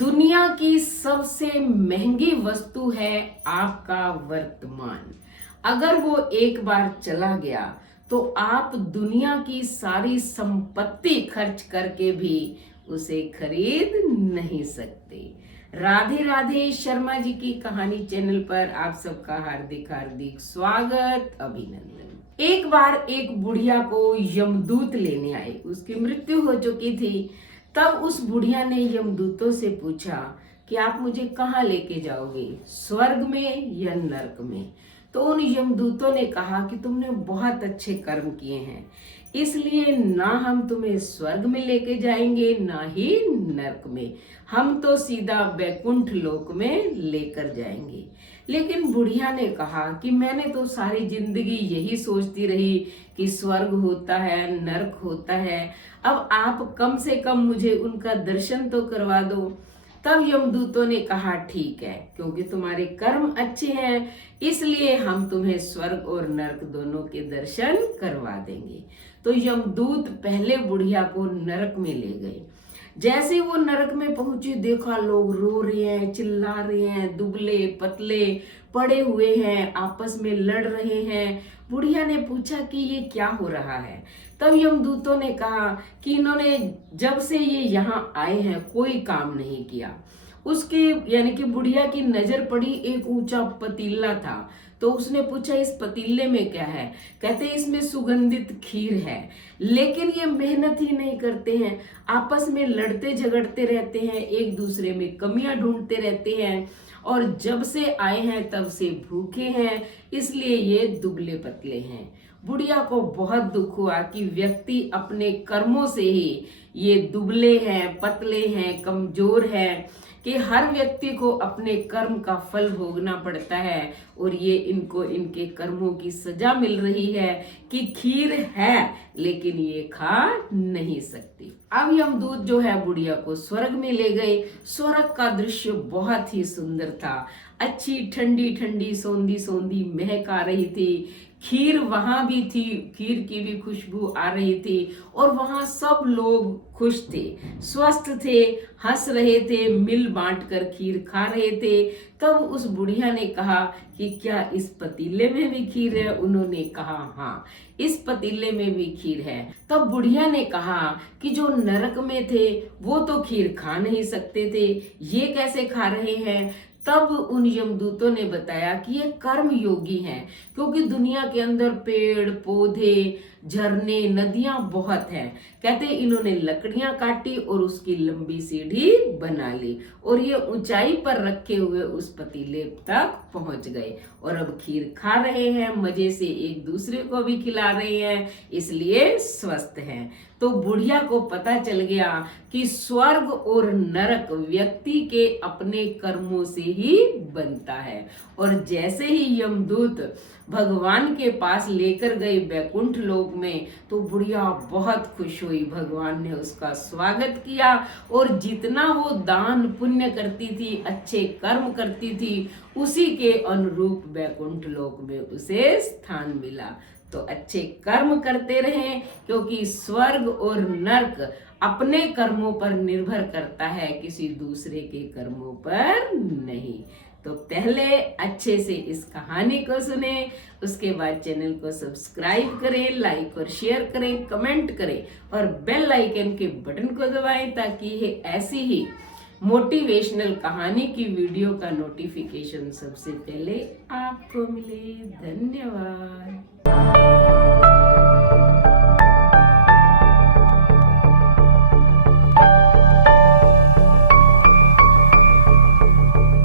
दुनिया की सबसे महंगी वस्तु है आपका वर्तमान। अगर वो एक बार चला गया तो आप दुनिया की सारी संपत्ति खर्च करके भी उसे खरीद नहीं सकते। राधे राधे। शर्मा जी की कहानी चैनल पर आप सबका हार्दिक हार्दिक स्वागत, अभिनंदन। एक बार एक बुढ़िया को यमदूत लेने आए। उसकी मृत्यु हो चुकी थी। तब उस बुढ़िया ने यमदूतों से पूछा कि आप मुझे कहाँ लेके जाओगे, स्वर्ग में या नरक में। तो उन यमदूतों ने कहा कि तुमने बहुत अच्छे कर्म किए हैं, इसलिए ना हम तुम्हें स्वर्ग में लेके जाएंगे ना ही नरक में, हम तो सीधा बैकुंठ लोक में लेकर जाएंगे। लेकिन बुढ़िया ने कहा कि मैंने तो सारी जिंदगी यही सोचती रही कि स्वर्ग होता है, नरक होता है। अब आप कम से कम मुझे उनका दर्शन तो करवा दो। तब यमदूतों ने कहा ठीक है, क्योंकि तुम्हारे कर्म अच्छे हैं इसलिए हम तुम्हें स्वर्ग और नरक दोनों के दर्शन करवा देंगे। तो यमदूत पहले बुढ़िया को नरक में ले गए। जैसे वो नरक में पहुंचे, देखा लोग रो रहे हैं, चिल्ला रहे हैं, दुबले पतले पड़े हुए हैं, आपस में लड़ रहे हैं। बुढ़िया ने पूछा कि ये क्या हो रहा है। तब यमदूतों ने कहा कि इन्होंने जब से ये यहाँ आए हैं कोई काम नहीं किया। उसके यानी कि बुढ़िया की नजर पड़ी, एक ऊंचा पतीला था। तो उसने पूछा इस पतीले में क्या है। कहते इसमें सुगंधित खीर है। लेकिन ये मेहनत ही नहीं करते हैं, आपस में लड़ते झगड़ते रहते हैं, एक दूसरे में कमियां ढूंढते रहते हैं, और जब से आए हैं तब से भूखे हैं, इसलिए ये दुबले पतले हैं। बुढ़िया को बहुत दुख हुआ कि व्यक्ति अपने कर्मों से ही ये दुबले हैं, पतले हैं, कमजोर हैं, कि हर व्यक्ति को अपने कर्म का फल भोगना पड़ता है और ये इनको इनके कर्मों की सजा मिल रही है कि खीर है लेकिन ये खा नहीं सकती। अब यमदूत जो है बुढ़िया को स्वर्ग में ले गए। स्वर्ग का दृश्य बहुत ही सुंदर था। अच्छी ठंडी ठंडी सौंधी सौंधी महक आ रही थी। खीर वहां भी थी, खीर की भी खुशबू आ रही थी, और वहां सब लोग खुश थे, स्वस्थ थे, हंस रहे थे, मिल बांट कर खीर खा रहे थे। तब उस बुढ़िया ने कहा कि क्या इस पतीले में भी खीर है। उन्होंने कहा हाँ, इस पतीले में भी खीर है। तब बुढ़िया ने कहा कि जो नरक में थे वो तो खीर खा नहीं सकते थे, ये कैसे खा रहे हैं। तब उन यमदूतों ने बताया कि ये कर्म योगी हैं, क्योंकि दुनिया के अंदर पेड़ पौधे, झरने, नदियां बहुत हैं। कहते इन्होंने लकड़ियां काटी और उसकी लंबी सीढ़ी बना ली और ये ऊंचाई पर रखे हुए उस पतीले तक पहुंच गए और अब खीर खा रहे हैं, मजे से एक दूसरे को भी खिला रहे हैं, इसलिए स्वस्थ हैं। तो बुढ़िया को पता चल गया कि स्वर्ग और नरक व्यक्ति के अपने कर्मों से ही बनता है। और जैसे ही यमदूत भगवान के पास लेकर गए बैकुंठ लोक में, तो बुढ़िया बहुत खुश हुई। भगवान ने उसका स्वागत किया और जितना वो दान पुण्य करती थी, अच्छे कर्म करती थी, उसी के अनुरूप बैकुंठ लोक में उसे स्थान मिला। तो अच्छे कर्म करते रहें, क्योंकि स्वर्ग और नरक अपने कर्मों पर निर्भर करता है, किसी दूसरे के कर्मों पर नहीं। तो पहले अच्छे से इस कहानी को सुने, उसके बाद चैनल को सब्सक्राइब करें, लाइक और शेयर करें, कमेंट करें और बेल आइकन के बटन को दबाएं, ताकि ये ऐसी ही मोटिवेशनल कहानी की वीडियो का नोटिफिकेशन सबसे पहले आपको मिले। धन्यवाद।